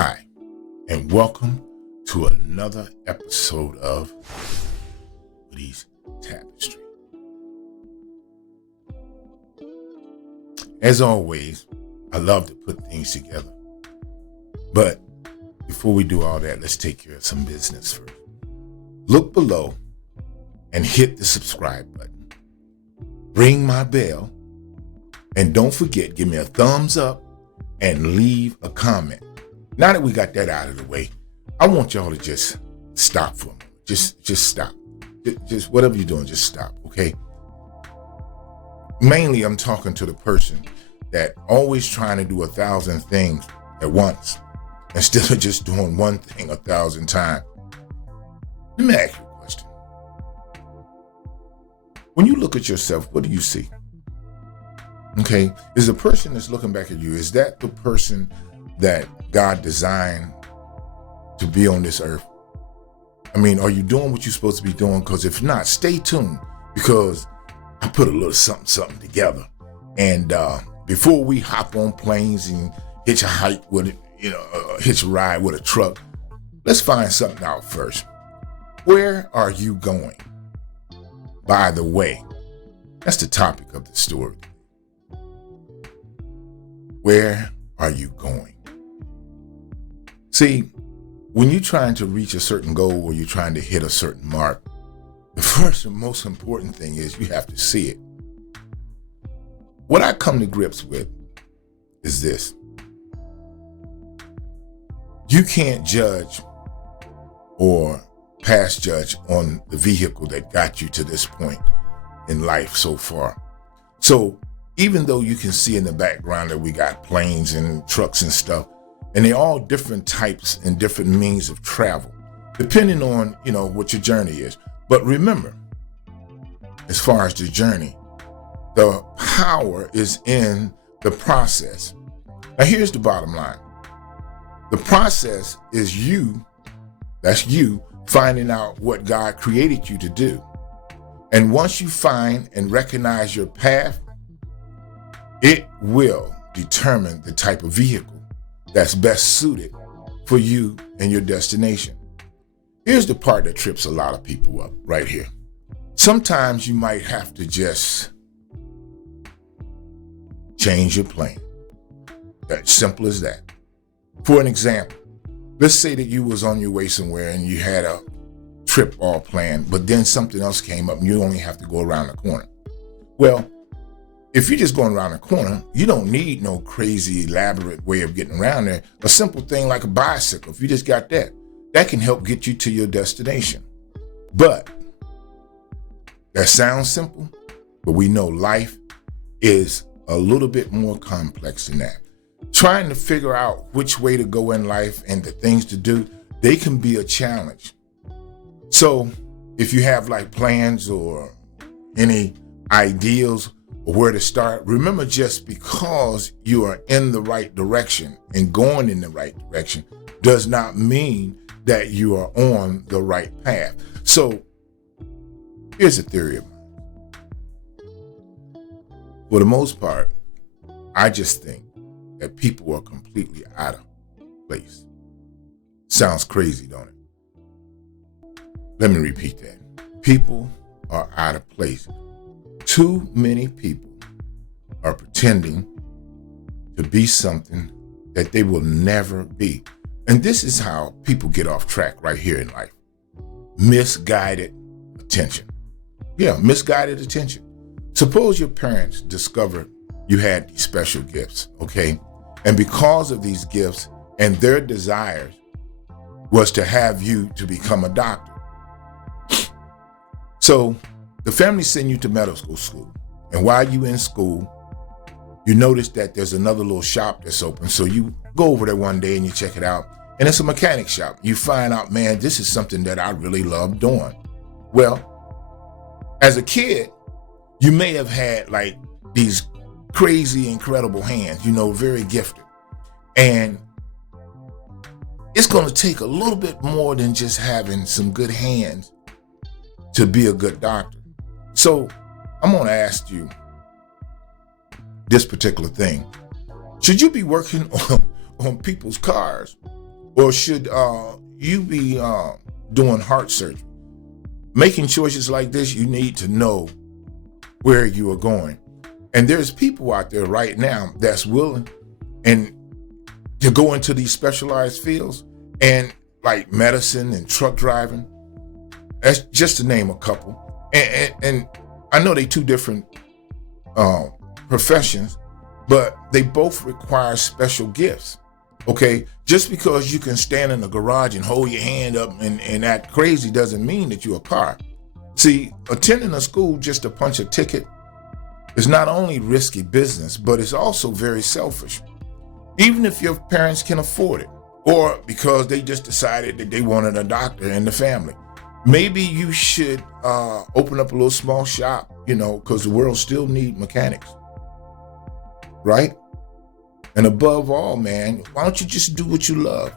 Hi, and welcome to another episode of Woody's Tapestry. As always, I love to put things together. But before we do all that, let's take care of some business first. Look below and hit the subscribe button. Ring my bell. And don't forget, give me a thumbs up and leave a comment. Now that we got that out of the way, I want y'all to just stop for a moment. Just stop. Just whatever you're doing, just stop, okay? Mainly, I'm talking to the person that always trying to do 1,000 things at once instead of just doing one thing 1,000 times. Let me ask you a question. When you look at yourself, what do you see? Okay, is the person that's looking back at you, is that the person that God designed to be on this earth? I mean, are you doing what you're supposed to be doing? Because if not, stay tuned, because I put a little something together. And before we hop on planes and hitch a ride with a truck, let's find something out first. Where are you going? By the way, that's the topic of the story. Where are you going? See, when you're trying to reach a certain goal or you're trying to hit a certain mark, the first and most important thing is you have to see it. What I come to grips with is this. You can't judge or pass judge on the vehicle that got you to this point in life so far. So even though you can see in the background that we got planes and trucks and stuff, and they're all different types and different means of travel, depending on, what your journey is. But remember, as far as the journey, the power is in the process. Now, here's the bottom line. The process is you, that's you, finding out what God created you to do. And once you find and recognize your path, it will determine the type of vehicle that's best suited for you and your destination. Here's the part that trips a lot of people up right here. Sometimes you might have to just change your plan. That's simple as that. For an example, let's say that you was on your way somewhere and you had a trip all planned, but then something else came up and you only have to go around the corner. Well, if you're just going around the corner, you don't need no crazy elaborate way of getting around there. A simple thing like a bicycle, if you just got that can help get you to your destination. But that sounds simple, but we know life is a little bit more complex than that. Trying to figure out which way to go in life and the things to do, they can be a challenge. So if you have like plans or any ideals or where to start, remember, just because you are in the right direction and going in the right direction does not mean that you are on the right path. So here's a theory of mine. For the most part, I just think that people are completely out of place. Sounds crazy, don't it? Let me repeat that. People are out of place. Too many people are pretending to be something that they will never be. And this is how people get off track right here in life. Misguided attention. Yeah, misguided attention. Suppose your parents discovered you had these special gifts, okay? And because of these gifts and their desires was to have you to become a doctor. So the family send you to medical school. And while you in school, you notice that there's another little shop that's open. So you go over there one day and you check it out. And it's a mechanic shop. You find out, man, this is something that I really love doing. Well, as a kid, you may have had like these crazy, incredible hands, very gifted. And it's going to take a little bit more than just having some good hands to be a good doctor. So I'm going to ask you this particular thing. Should you be working on people's cars Or should you be doing heart surgery? Making choices like this, you need to know where you are going. And there's people out there right now that's willing and to go into these specialized fields, and like medicine and truck driving. That's just to name a couple. And I know they two different professions, but they both require special gifts. Okay, just because you can stand in the garage and hold your hand up and act crazy doesn't mean that you're a car. See, attending a school just to punch a ticket is not only risky business, but it's also very selfish. Even if your parents can afford it, or because they just decided that they wanted a doctor in the family. Maybe you should open up a little small shop, because the world still needs mechanics, right? And above all, man, why don't you just do what you love?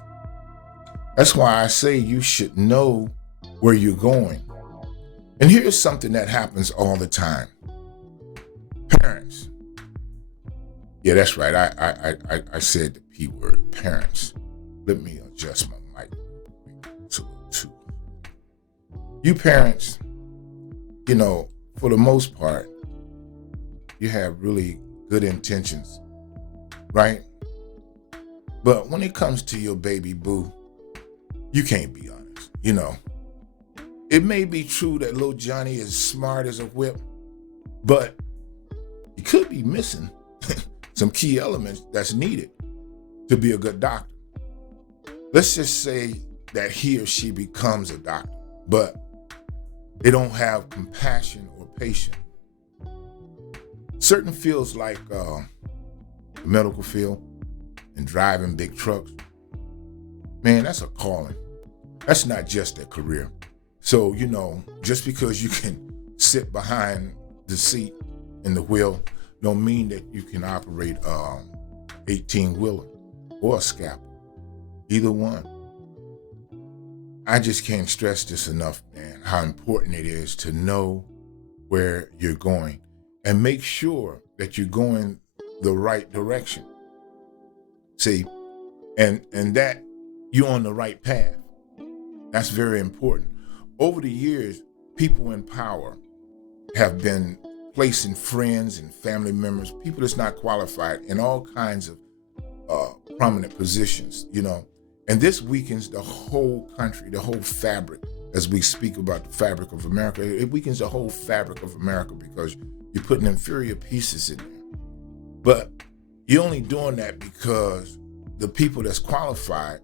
That's why I say you should know where you're going. And here's something that happens all the time. Parents. Yeah, that's right. I said the P word, parents. Let me adjust my mic. It's a little too. You parents, for the most part, you have really good intentions, right? But when it comes to your baby boo, you can't be honest. It may be true that little Johnny is smart as a whip, but he could be missing some key elements that's needed to be a good doctor. Let's just say that he or she becomes a doctor, but they don't have compassion or patience. Certain fields like the medical field and driving big trucks, man, that's a calling. That's not just a career. So, just because you can sit behind the seat in the wheel don't mean that you can operate 18-wheeler or a scalpel. Either one. I just can't stress this enough, man, how important it is to know where you're going and make sure that you're going the right direction. See, and that you're on the right path. That's very important. Over the years, people in power have been placing friends and family members, people that's not qualified, in all kinds of prominent positions, and this weakens the whole country, the whole fabric. As we speak about the fabric of America, it weakens the whole fabric of America because you're putting inferior pieces in there. But you're only doing that because the people that's qualified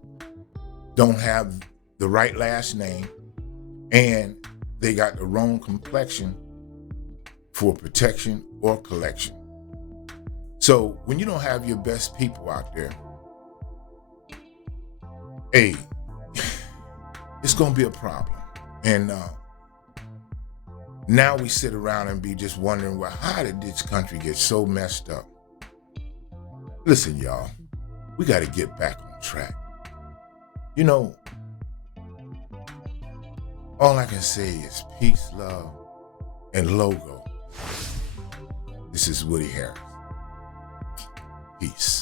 don't have the right last name and they got the wrong complexion for protection or collection. So when you don't have your best people out there, hey, it's going to be a problem. And now we sit around and be just wondering, well, how did this country get so messed up? Listen, y'all, we got to get back on track. All I can say is peace, love, and logo. This is Woody Harris. Peace.